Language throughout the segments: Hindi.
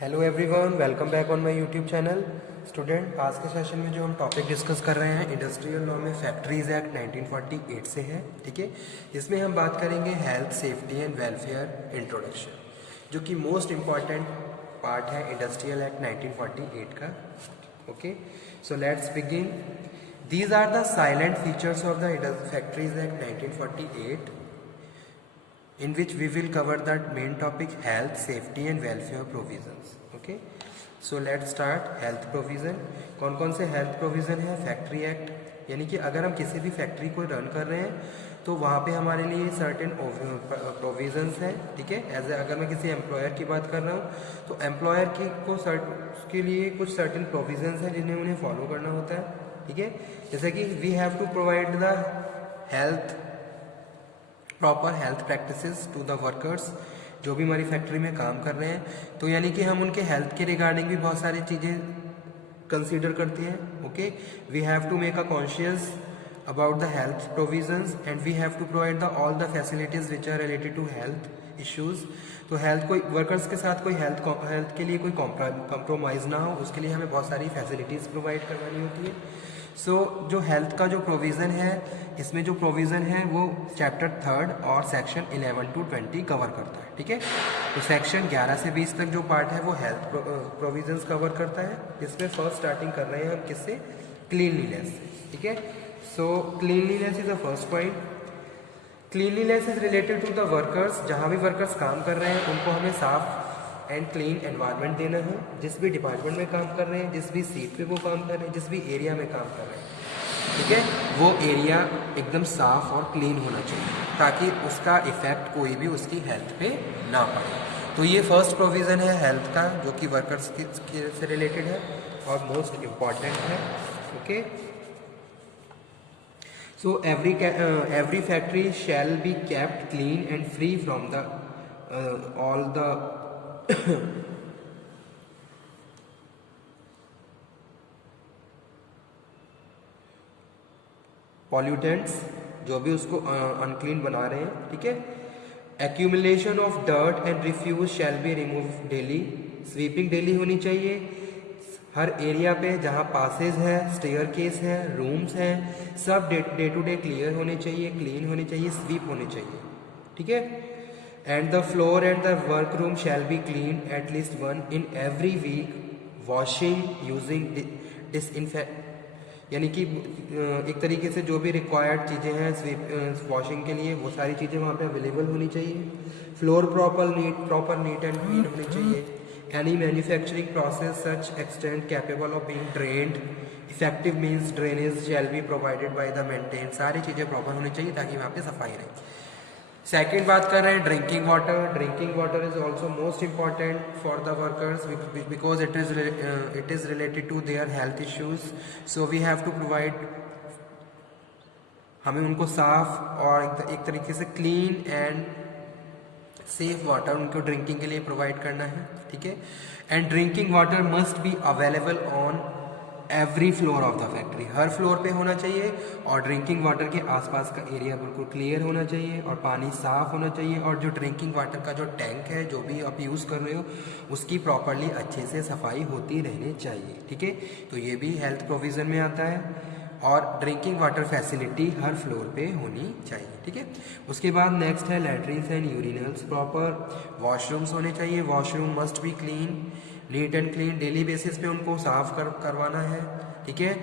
Hello everyone, welcome back on my YouTube channel. Student, आज के सेशन में जो हम टॉपिक डिस्कस कर रहे हैं इंडस्ट्रियल लॉ में फैक्ट्रीज एक्ट 1948 से है। ठीक है, इसमें हम बात करेंगे health, safety and welfare introduction, जो कि मोस्ट इम्पॉर्टेंट पार्ट है इंडस्ट्रियल एक्ट 1948 का। Okay, so let's begin. These are the silent features of the factories act 1948 in which we will cover the main topic health, safety and welfare provisions. Okay, so let's start health provision. कौन कौन से health provision है फैक्ट्री एक्ट, यानी कि अगर हम किसी भी फैक्ट्री को रन कर रहे हैं तो वहाँ पे हमारे लिए सर्टेन प्रोविजंस हैं। ठीक है, एज अगर मैं किसी एम्प्लॉयर की बात कर रहा हूँ तो एम्प्लॉयर के लिए कुछ सर्टेन प्रोविजंस हैं जिन्हें उन्हें फॉलो करना होता है। ठीक है, जैसे कि we have to provide the health proper health practices to the workers, जो भी हमारी फैक्ट्री में काम कर रहे हैं। तो यानी कि हम उनके हेल्थ के रिगार्डिंग भी बहुत सारी चीज़ें कंसीडर करते हैं। Okay, we have to make a conscious about the health provisions and we have to provide the all the facilities which are related to health issues. तो हेल्थ कोई वर्कर्स के साथ कोई हेल्थ के लिए कोई कॉम्प्रोमाइज़ ना हो, उसके लिए हमें बहुत सारी फैसिलिटीज़ प्रोवाइड करवानी होती है। सो जो हेल्थ का जो प्रोविज़न है, इसमें जो प्रोविज़न है वो चैप्टर 3 और सेक्शन 11 to 20 कवर करता है। ठीक है, तो सेक्शन 11 से 20 तक जो पार्ट है वो हेल्थ प्रोविजंस कवर करता है। इसमें फर्स्ट स्टार्टिंग कर रहे हैं हम किससे, क्लीनलीनेस। ठीक है, so cleanliness is the first point. Cleanliness is related to the workers. जहाँ भी वर्कर्स काम कर रहे हैं उनको हमें साफ एंड क्लीन एनवायरनमेंट देना है। जिस भी डिपार्टमेंट में काम कर रहे हैं, जिस भी सीट पे वो काम कर रहे हैं, जिस भी एरिया में काम कर रहे हैं, ठीक है, वो एरिया एकदम साफ और क्लीन होना चाहिए ताकि उसका इफेक्ट कोई भी उसकी हेल्थ पे ना पड़े। तो ये फर्स्ट प्रोविज़न है हेल्थ का, जो कि वर्कर्स से रिलेटेड है और मोस्ट इम्पॉर्टेंट है। Okay, so every factory shall be kept clean and free from the all the pollutants, जो भी उसको अनक्लीन बना रहे हैं। ठीक है, accumulation of dirt and refuse shall be remove daily. Sweeping daily होनी चाहिए हर एरिया पे, जहाँ पासेज है, स्टेयर केस है, रूम्स हैं, सब डे टू डे क्लियर होने चाहिए, क्लीन होने चाहिए, स्वीप होने चाहिए। ठीक है, and the floor and the work room shall be clean at least one in every week, washing using disinfect, यानी कि एक तरीके से जो भी रिक्वायर्ड चीज़ें हैं स्वीप वॉशिंग के लिए, वो सारी चीज़ें वहाँ पे अवेलेबल होनी चाहिए। Floor proper neat and clean होनी चाहिए। Any manufacturing process such extent capable of being drained effective means drainage shall be provided by the maintain. सारी चीज़ें प्रॉपर होनी चाहिए ताकि वहाँ पे सफाई रहे। सेकेंड बात कर रहे हैं drinking water. Drinking water is also most important for the workers because it is related to their health issues. So we have to provide, हमें उनको साफ और एक तरीके से क्लीन एंड सेफ वाटर उनको ड्रिंकिंग के लिए प्रोवाइड करना है। ठीक है, and drinking water must be available on every floor of the factory. हर फ्लोर पे होना चाहिए और ड्रिंकिंग वाटर के आसपास का एरिया बिल्कुल क्लियर होना चाहिए और पानी साफ होना चाहिए। और जो ड्रिंकिंग वाटर का जो टैंक है, जो भी आप यूज़ कर रहे हो, उसकी प्रॉपरली अच्छे से सफाई होती रहनी चाहिए। ठीक है, तो ये भी हेल्थ प्रोविज़न में आता है। और ड्रिंकिंग वाटर फैसिलिटी हर फ्लोर पे होनी चाहिए। ठीक है, उसके बाद नेक्स्ट है latrines and urinals. Proper washrooms होने चाहिए। Washroom must be clean, neat and clean. Daily basis पे उनको साफ करवाना है। ठीक है,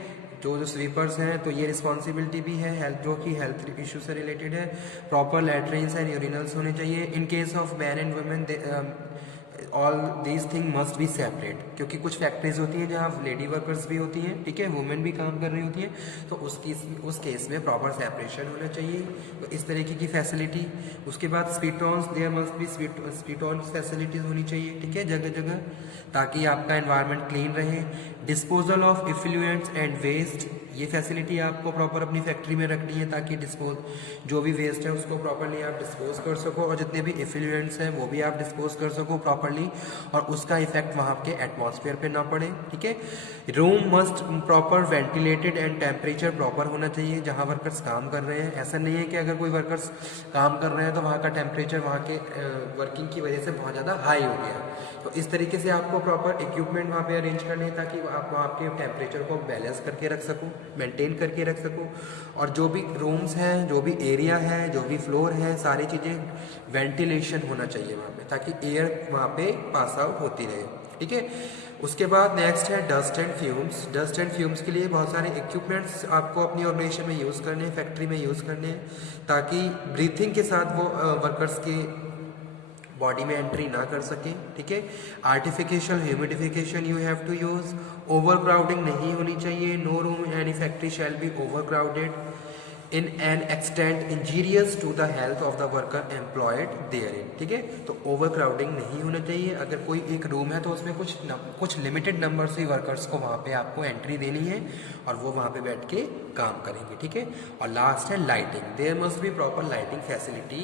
जो स्वीपर्स हैं तो ये रिस्पॉन्सिबिलिटी भी है हेल्थ, जो कि हेल्थ इशू से रिलेटेड है। प्रॉपर लैट्रिन्स एंड यूरिनल्स होने चाहिए। In case of man and women all these thing must be separate, क्योंकि कुछ फैक्ट्रीज होती हैं जहाँ लेडी वर्कर्स भी होती हैं, ठीक है, वुमेन भी काम कर रही होती हैं, तो उस केस में प्रॉपर सेपरेशन होना चाहिए। तो इस तरीके की फैसिलिटी। उसके बाद spittoons, there must be spittoon facilities होनी चाहिए। ठीक है, जगह जगह, ताकि आपका एनवायरनमेंट क्लीन रहे। Disposal of effluents and waste, ये फैसिलिटी आपको प्रॉपर अपनी फैक्ट्री में रखनी है ताकि जो भी वेस्ट है उसको प्रॉपरली आप डिस्पोज कर सको और जितने भी इफ्लुएंट्स हैं वो भी आप डिस्पोज कर सको प्रॉपर प्रॉपरली और उसका इफेक्ट वहाँ के एटमॉस्फेयर पे ना पड़े, ठीक है। Room must proper ventilated and temperature proper होना चाहिए जहाँ वर्कर्स काम कर रहे हैं। ऐसा नहीं है कि अगर कोई वर्कर्स काम कर रहे हैं तो वहाँ का टेम्परेचर वहाँ के वर्किंग की वजह से बहुत ज़्यादा हाई हो गया, तो इस तरीके से आपको प्रॉपर इक्विपमेंट वहाँ पे अरेंज करने हैं ताकि आप वहाँ के टेम्परेचर को बैलेंस करके रख सकूँ, मेंटेन करके रख सकूँ। और जो भी रूम्स हैं, जो भी एरिया है, जो भी फ्लोर है, सारी चीज़ें वेंटिलेशन होना चाहिए वहाँ पे ताकि एयर वहाँ पे पास आउट होती रहे, ठीक है। उसके बाद नेक्स्ट है dust and fumes. Dust and fumes के लिए बहुत सारे इक्विपमेंट्स आपको अपनी ऑर्गेनाइजेशन में यूज़ करने हैं, फैक्ट्री में यूज़ करने हैं ताकि ब्रीथिंग के साथ वो वर्कर्स के बॉडी में एंट्री ना कर सके, ठीक है। Artificial humidification you have to use. Over crowding नहीं होनी चाहिए। No room any factory shall be over crowded in an extent injurious to the health of the worker employed therein, ठीक है। तो ओवर क्राउडिंग नहीं होना चाहिए। अगर कोई एक रूम है तो उसमें कुछ लिमिटेड नंबर से वर्कर्स को वहाँ पे आपको एंट्री देनी है और वो वहाँ पे बैठ के काम करेंगे, ठीक है। और लास्ट है lighting. There must be proper lighting facility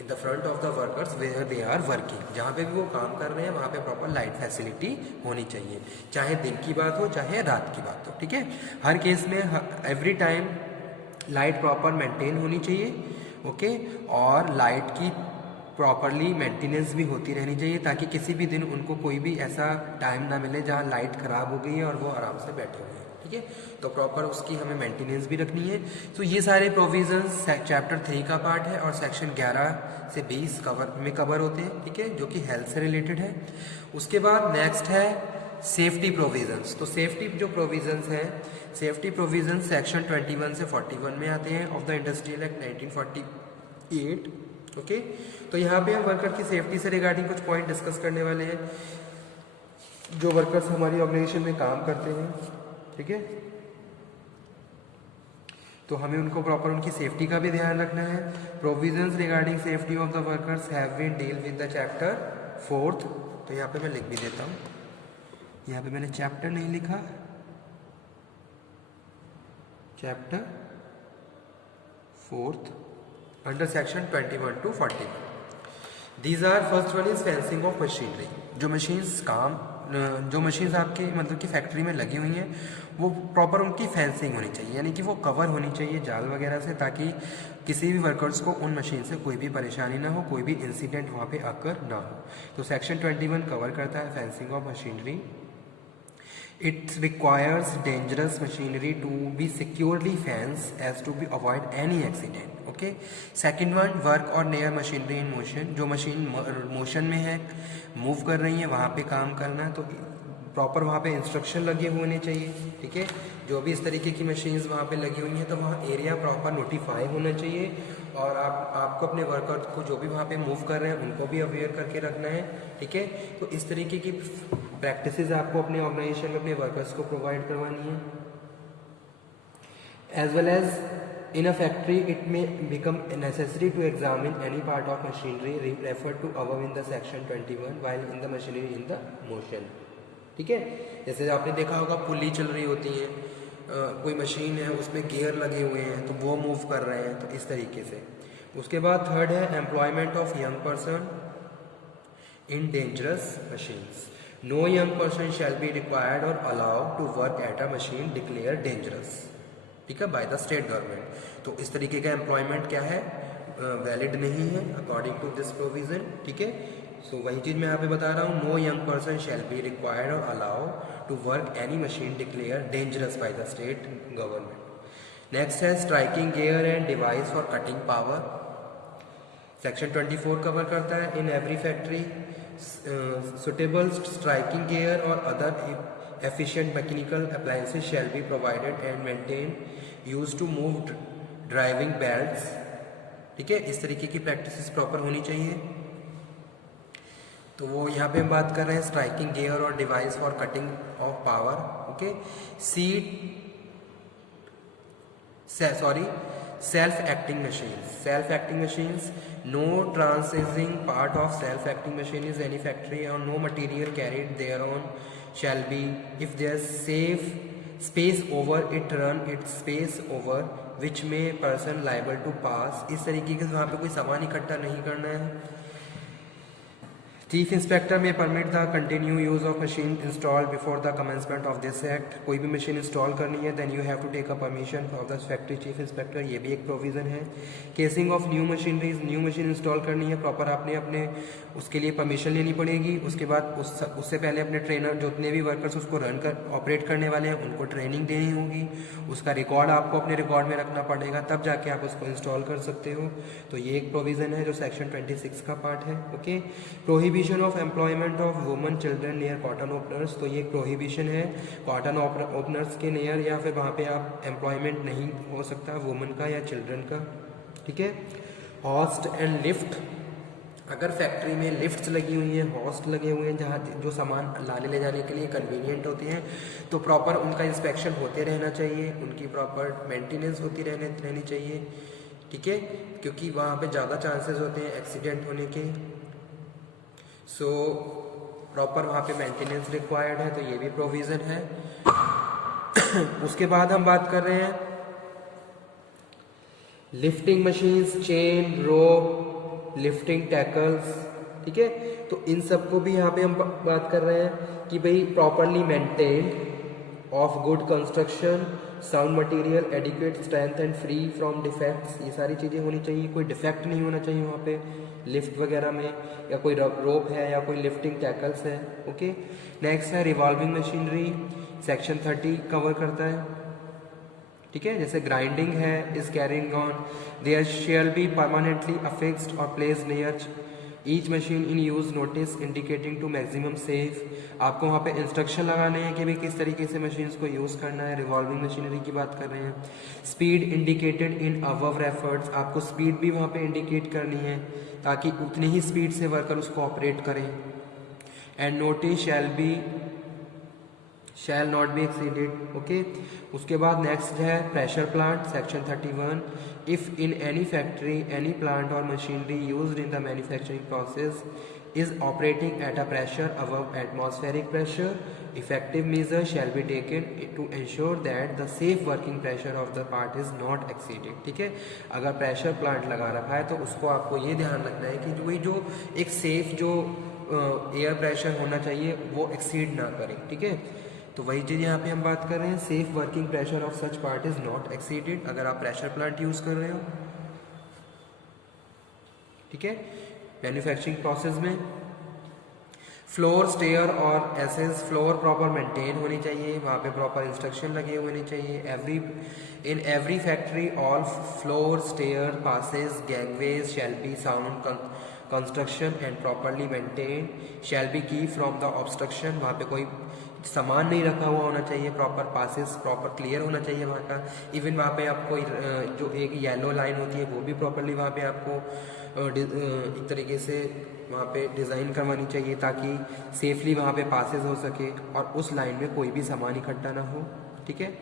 in the front of the workers where they are working. जहाँ पे भी वो काम कर रहे हैं वहाँ पे प्रॉपर लाइट फैसिलिटी होनी चाहिए, चाहे दिन की बात हो चाहे रात की बात हो, ठीक है। हर केस में every time light proper maintain होनी चाहिए, ओके। और लाइट की प्रॉपरली मेंटेनेंस भी होती रहनी चाहिए ताकि किसी भी दिन उनको कोई भी ऐसा टाइम ना मिले जहाँ लाइट ख़राब हो गई है और वो आराम से बैठे हुए हैं, ठीक है। तो प्रॉपर उसकी हमें मेंटेनेंस भी रखनी है। तो ये सारे प्रोविजंस चैप्टर 3 का पार्ट है और सेक्शन 11 से 20 कवर होते हैं, ठीक है, जो कि हेल्थ से रिलेटेड है। उसके बाद नेक्स्ट है सेफ्टी प्रोविजंस। तो सेफ्टी जो प्रोविजंस हैं, सेफ्टी प्रोविजंस सेक्शन 21 से 41 में आते हैं of the industrial act 1948, okay. तो यहाँ पे हम वर्कर की सेफ्टी से रिगार्डिंग कुछ पॉइंट डिस्कस करने वाले हैं। जो वर्कर्स हमारी ऑर्गेनाइजेशन में काम करते हैं, ठीक है, तो हमें उनको प्रॉपर उनकी सेफ्टी का भी ध्यान रखना है। Provisions regarding safety of the workers have been deal with the chapter 4। तो यहाँ पे मैं लिख भी देता हूँ, यहाँ पे मैंने चैप्टर नहीं लिखा, chapter 4 under section 21 to 41। These are first one is fencing of machinery. जो मशीन्स आपके मतलब कि फैक्ट्री में लगी हुई हैं वो प्रॉपर उनकी फेंसिंग होनी चाहिए, यानी कि वो कवर होनी चाहिए जाल वगैरह से ताकि किसी भी वर्कर्स को उन मशीन से कोई भी परेशानी ना हो, कोई भी इंसिडेंट वहाँ पे आकर ना हो। तो सेक्शन 21 कवर करता है fencing of machinery. It requires dangerous machinery to be securely fenced as to be avoid any accident. Okay. Second one, work or near machinery in motion. जो मशीन मोशन में है, मूव कर रही है, वहाँ पे काम करना है, तो प्रॉपर वहाँ पे इंस्ट्रक्शन लगे होने चाहिए, ठीक है। जो भी इस तरीके की मशीन्स वहाँ पे लगी हुई हैं तो वहाँ एरिया प्रॉपर नोटिफाई होना चाहिए और आपको अपने वर्कर को जो भी वहाँ पे मूव कर रहे हैं उनको भी अवेयर करके रखना है, ठीक है। तो इस तरीके की प्रैक्टिसेस आपको अपने ऑर्गेनाइजेशन में अपने वर्कर्स को प्रोवाइड करवानी है। As well as in a factory it may become necessary to examine any part of machinery refer to above in the section 21 while in the machinery in the motion, ठीक है। जैसे आपने देखा होगा पुली चल रही होती है, कोई मशीन है उसमें गियर लगे हुए हैं तो वो मूव कर रहे हैं, तो इस तरीके से। उसके बाद थर्ड है employment of young person in dangerous machines. No young person shall be required or allowed to work at a machine declare dangerous, ठीक है, बाय द स्टेट गवर्नमेंट। तो इस तरीके का एम्प्लॉयमेंट क्या है, वैलिड नहीं है अकॉर्डिंग टू दिस प्रोविजन, ठीक है। सो वही चीज़ मैं यहाँ पे बता रहा हूँ, no young person shall be required or allow to work any machine declare dangerous by the state government. Next है striking gear and device for cutting power. Section 24 cover करता है in every factory suitable striking gear or other efficient mechanical appliances shall be provided and maintained used to move driving belts, ठीक है। इस तरीके की प्रैक्टिसेस प्रॉपर होनी चाहिए। तो वो यहाँ पे हम बात कर रहे हैं striking gear or device for cutting of power, okay. Self acting machines, no traversing part of self acting machine is any factory or no material carried thereon shall be if there safe space over it run its space over which may person liable to pass। इस तरीके के वहाँ पे कोई सामान इकट्ठा नहीं करना है। Chief inspector may permit the continue use of machine install before the commencement of this act. कोई भी मशीन इंस्टॉल करनी है then you have to take a permission of the factory chief inspector, ये भी एक प्रोविज़न है। Casing of new machineries, new machine install करनी है प्रॉपर आपने अपने उसके लिए परमिशन लेनी पड़ेगी। उसके बाद उससे पहले अपने ट्रेनर जितने भी वर्कर्स उसको रन कर ऑपरेट करने वाले हैं उनको ट्रेनिंग देनी होगी, उसका रिकॉर्ड आपको अपने रिकॉर्ड में रखना पड़ेगा, तब जाके आप उसको इंस्टॉल कर सकते हो। तो ये एक प्रोविज़न है जो सेक्शन 26 का पार्ट है। Okay, prohibition of employment of woman children near cotton openers, तो ये एक प्रोहिबिशन है कॉटन ओपनर्स के नियर, या फिर वहाँ पे आप एम्प्लॉयमेंट नहीं हो सकता वुमन का या चिल्ड्रन का। ठीक है, हॉस्ट एंड लिफ्ट, अगर फैक्ट्री में लिफ्ट्स लगी हुई हैं, हॉस्ट लगे हुए हैं जहाँ जो सामान लाने ले जाने के लिए कन्वीनियंट होते हैं, तो प्रॉपर उनका इंस्पेक्शन होते रहना चाहिए, उनकी प्रॉपर मेंटेनेंस होती रहनी चाहिए। ठीक है, क्योंकि वहाँ पे ज़्यादा चांसेस होते हैं एक्सीडेंट होने के। सो प्रॉपर वहाँ पे मेंटेनेंस रिक्वायर्ड है, तो ये भी प्रोविज़न है। उसके बाद हम बात कर रहे हैं लिफ्टिंग मशीन्स, चेन, रोप, लिफ्टिंग टैकल्स। ठीक है, तो इन सब को भी यहाँ पे हम बात कर रहे हैं कि भाई properly maintained, of good construction, sound material, adequate strength and free from defects, ये सारी चीज़ें होनी चाहिए। कोई डिफेक्ट नहीं होना चाहिए वहाँ पे लिफ्ट वगैरह में, या कोई रोप है या कोई लिफ्टिंग टैकल्स है। ओके, नेक्स्ट है रिवॉल्विंग मशीनरी, सेक्शन 30 कवर करता है। ठीक है, जैसे ग्राइंडिंग है, is carrying on, there shall be permanently affixed और place near each machine in use notice indicating to maximum safe. आपको वहाँ पे इंस्ट्रक्शन लगाने हैं कि भाई किस तरीके से मशीन्स को यूज़ करना है। रिवॉल्विंग मशीनरी की बात कर रहे हैं। स्पीड इंडिकेटेड इन अबव रेफर्ड्स, आपको स्पीड भी वहाँ पे इंडिकेट करनी है ताकि उतनी ही स्पीड से वर्कर उसको ऑपरेट करें। And notice shall not be exceeded. Okay, उसके बाद नेक्स्ट है pressure plant, section 31। If in any factory any plant or machinery used in the manufacturing process is operating at a pressure above atmospheric pressure, effective measures shall be taken to ensure that the safe working pressure of the part is not exceeded। ठीक है, अगर प्रेशर प्लांट लगा रखा है तो उसको आपको ये ध्यान रखना है कि वही जो एक सेफ जो एयर प्रेशर होना चाहिए वो एक्सीड ना करे। ठीक है, तो वही चीज़ यहाँ पे हम बात कर रहे हैं, safe working pressure of such part is not exceeded अगर आप प्रेशर प्लांट यूज़ कर रहे हो। ठीक है, मैन्युफैक्चरिंग प्रोसेस में फ्लोर, स्टेयर और एसेस, फ्लोर प्रॉपर मेंटेन होनी चाहिए, वहाँ पे प्रॉपर इंस्ट्रक्शन लगे होने चाहिए। In every factory all floor, stair, passes, gangways shall be sound construction and properly maintain, shall be keep from the obstruction, वहाँ पे कोई सामान नहीं रखा हुआ होना चाहिए, प्रॉपर पासेस प्रॉपर क्लियर होना चाहिए वहाँ का। इवन वहाँ पे आपको जो एक येलो लाइन होती है वो भी प्रॉपरली वहाँ पे आपको एक तरीके से वहाँ पे डिज़ाइन करवानी चाहिए ताकि सेफली वहाँ पे पासेस हो सके और उस लाइन में कोई भी सामान इकट्ठा ना हो। ठीक है,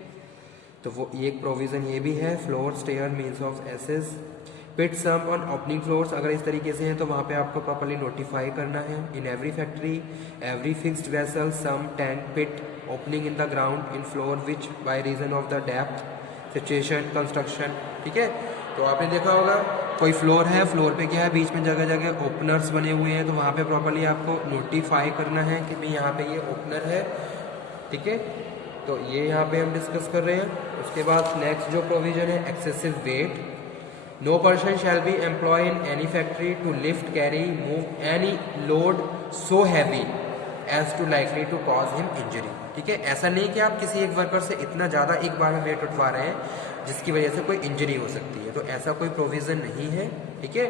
तो वो ये एक प्रोविज़न ये भी है। Floor, stair, means of access, pit, sum on opening floors, अगर इस तरीके से हैं तो वहाँ पे आपको प्रॉपर्ली नोटिफाई करना है। In every factory every fixed vessel, sum, tank, pit opening in the ground in floor which by reason of the depth situation construction. ठीक है, तो आपने देखा होगा कोई फ्लोर है, फ्लोर पे क्या है, बीच में जगह जगह ओपनर्स बने हुए हैं, तो वहाँ पे प्रॉपर्ली आपको नोटिफाई करना है कि भाई यहाँ पे ये ओपनर है। ठीक है, तो ये यहाँ पे हम डिस्कस कर रहे हैं। उसके बाद नेक्स्ट जो प्रोविजन है excessive weight, no person shall be employ in any factory to lift, carry, move any load so heavy as to likely to cause him injury. ठीक है, ऐसा नहीं कि आप किसी एक वर्कर से इतना ज़्यादा एक बार में वेट उठवा रहे हैं जिसकी वजह से कोई इंजरी हो सकती है, तो ऐसा कोई प्रोविज़न नहीं है। ठीक है,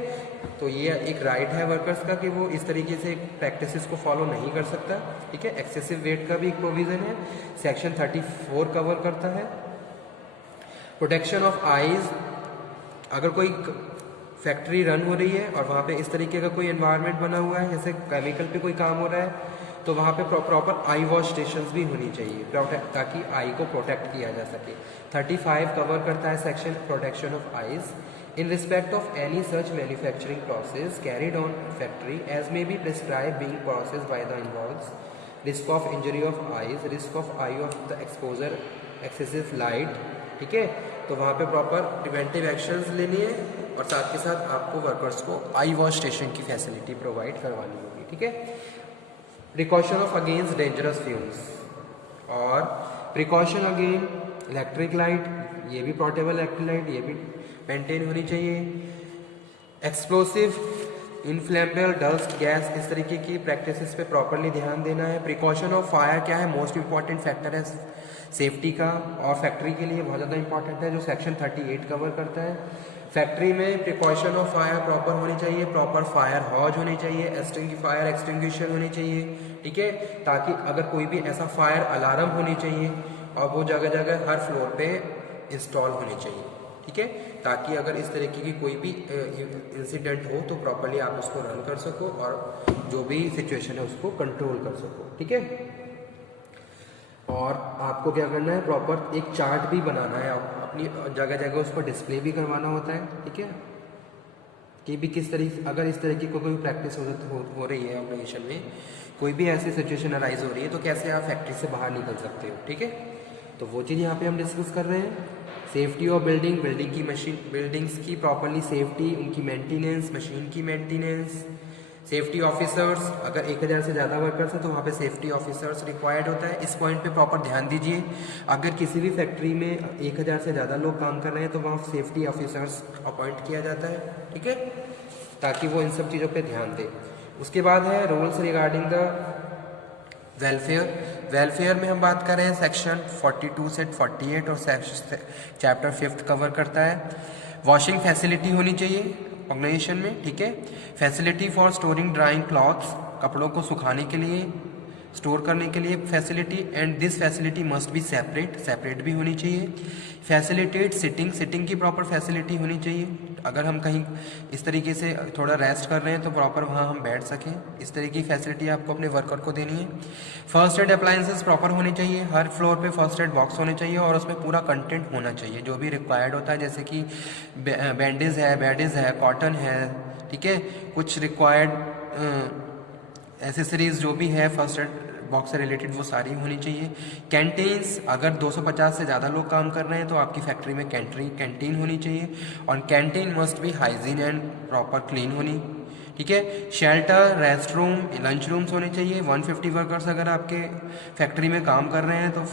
तो ये एक राइट है वर्कर्स का कि वो इस तरीके से प्रैक्टिसेस को फॉलो नहीं कर सकता। ठीक है, एक्सेसिव वेट का भी एक प्रोविज़न है, सेक्शन 34 कवर करता है। प्रोटेक्शन ऑफ आईज, अगर कोई फैक्ट्री रन हो रही है और वहाँ पे इस तरीके का कोई एनवायरनमेंट बना हुआ है जैसे केमिकल पे कोई काम हो रहा है, तो वहाँ पे प्रॉपर आई वॉश स्टेशंस भी होनी चाहिए ताकि आई को प्रोटेक्ट किया जा सके। 35 कवर करता है section protection of eyes. In respect of any such manufacturing process carried on factory as may be prescribe being process by the involves, risk of injury of eyes, risk of eye of the exposure, excessive light. ठीक है, तो वहाँ पे प्रॉपर प्रिवेंटिव एक्शंस लेनी है और साथ के साथ आपको वर्कर्स को आई वॉश स्टेशन की फैसिलिटी प्रोवाइड करवानी होगी। ठीक है। Precaution of against dangerous fumes और प्रिकॉशन अगेन इलेक्ट्रिक लाइट, ये भी पोर्टेबल इलेक्ट्रिक लाइट, ये भी मेंटेन होनी चाहिए। एक्सप्लोसिव, इनफ्लेमेबल, डस्ट, गैस, इस तरीके की प्रैक्टिसेस पे प्रॉपरली ध्यान देना है। प्रिकॉशन ऑफ फायर क्या है, मोस्ट इंपॉर्टेंट फैक्टर है सेफ्टी का और फैक्ट्री के लिए बहुत ज़्यादा इंपॉर्टेंट है, जो सेक्शन 38 कवर करता है। फैक्ट्री में प्रिकॉशन ऑफ फायर प्रॉपर होनी चाहिए, प्रॉपर फायर हॉज होनी चाहिए, फायर एक्सटिंग्विशर होनी चाहिए, ठीक है, ताकि अगर कोई भी ऐसा फायर अलार्म होनी चाहिए और वो जगह जगह हर फ्लोर पे इंस्टॉल होनी चाहिए, ठीक है, ताकि अगर इस तरीके की कोई भी इंसिडेंट हो तो प्रॉपरली आप उसको रन कर सको और जो भी सिचुएशन है उसको कंट्रोल कर सको, ठीक है। और आपको क्या करना है, प्रॉपर एक चार्ट भी बनाना है, अपनी जगह जगह उसको डिस्प्ले भी करवाना होता है, ठीक है, कि भी किस तरीके अगर इस तरीके की कोई प्रैक्टिस हो रही है ऑपरेशन में, कोई भी ऐसी सिचुएशन अराइज हो रही है तो कैसे आप फैक्ट्री से बाहर निकल सकते हो, ठीक है। तो वो चीज़ यहाँ पे हम डिस्कस कर रहे हैं। सेफ्टी ऑफ बिल्डिंग्स की प्रॉपरली सेफ्टी, उनकी मेंटेनेंस, मशीन की मेंटेनेंस, सेफ्टी ऑफिसर्स, अगर 1000 से ज़्यादा वर्कर्स हैं तो वहाँ पे सेफ्टी ऑफिसर्स रिक्वायर्ड होता है। इस पॉइंट पे प्रॉपर ध्यान दीजिए, अगर किसी भी फैक्ट्री में 1000 से ज़्यादा लोग काम कर रहे हैं तो वहाँ सेफ्टी ऑफिसर्स अपॉइंट किया जाता है, ठीक है, ताकि वो इन सब चीज़ों पे ध्यान दे। उसके बाद है रूल्स रिगार्डिंग द वेलफेयर में हम बात कर रहे हैं, सेक्शन 42 से 48 और चैप्टर 5 कवर करता है। वॉशिंग फैसिलिटी होनी चाहिए ऑर्गेनाइजेशन में, ठीक है, facility for storing drawing clothes, कपड़ों को सुखाने के लिए, स्टोर करने के लिए facility, and this facility must be separate भी होनी चाहिए। फैसिलिटेट सिटिंग की प्रॉपर फैसिलिटी होनी चाहिए, अगर हम कहीं इस तरीके से थोड़ा रेस्ट कर रहे हैं तो प्रॉपर वहाँ हम बैठ सकें, इस तरीके की फैसिलिटी आपको अपने वर्कर को देनी है। फर्स्ट एड अप्लायंसेस प्रॉपर होनी चाहिए, हर फ्लोर पे फर्स्ट एड बॉक्स होने चाहिए और उसमें पूरा कंटेंट होना चाहिए जो भी रिक्वायर्ड होता है, जैसे कि बैंडेज है, कॉटन है, ठीक है, कुछ रिक्वायर्ड एसेसरीज जो भी है फर्स्ट एड बॉक्स से रिलेटेड वो सारी होनी चाहिए। कैंटीन्स, अगर 250 से ज़्यादा लोग काम कर रहे हैं तो आपकी फैक्ट्री में कैंटीन होनी चाहिए और canteen must be hygiene and proper clean होनी, ठीक है। Shelter, rest room, lunch rooms होने चाहिए। 150 वर्कर्स अगर आपके फैक्ट्री में काम कर रहे हैं तो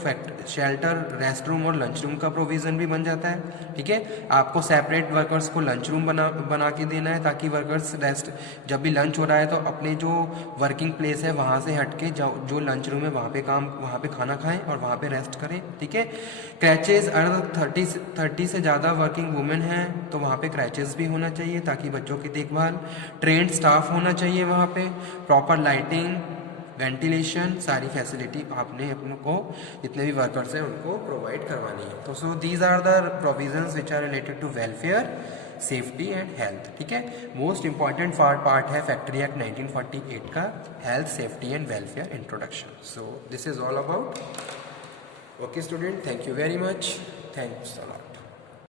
शेल्टर, रेस्ट रूम और लंच रूम का प्रोविज़न भी बन जाता है, ठीक है। आपको सेपरेट वर्कर्स को लंच रूम बना के देना है ताकि वर्कर्स रेस्ट, जब भी लंच हो रहा है तो अपने जो वर्किंग प्लेस है वहाँ से हट के जो लंच रूम है वहाँ पे खाना खाएं और वहाँ पे रेस्ट करें, ठीक है। क्रैचेज, अगर 30 से ज़्यादा वर्किंग वुमेन हैं तो वहाँ पे क्रैचेज भी होना चाहिए ताकि बच्चों की देखभाल, ट्रेंड स्टाफ होना चाहिए वहाँ पे, प्रॉपर लाइटिंग, वेंटिलेशन, सारी फैसिलिटी आपने अपनों को जितने भी वर्कर्स हैं उनको प्रोवाइड करवानी है। तो so these are the provisions which are related to welfare, safety and health, ठीक है। मोस्ट इंपॉर्टेंट पार्ट है फैक्ट्री एक्ट 1948 का, health, safety and welfare introduction. So this is all about. Okay student, thank you very much, thanks a lot.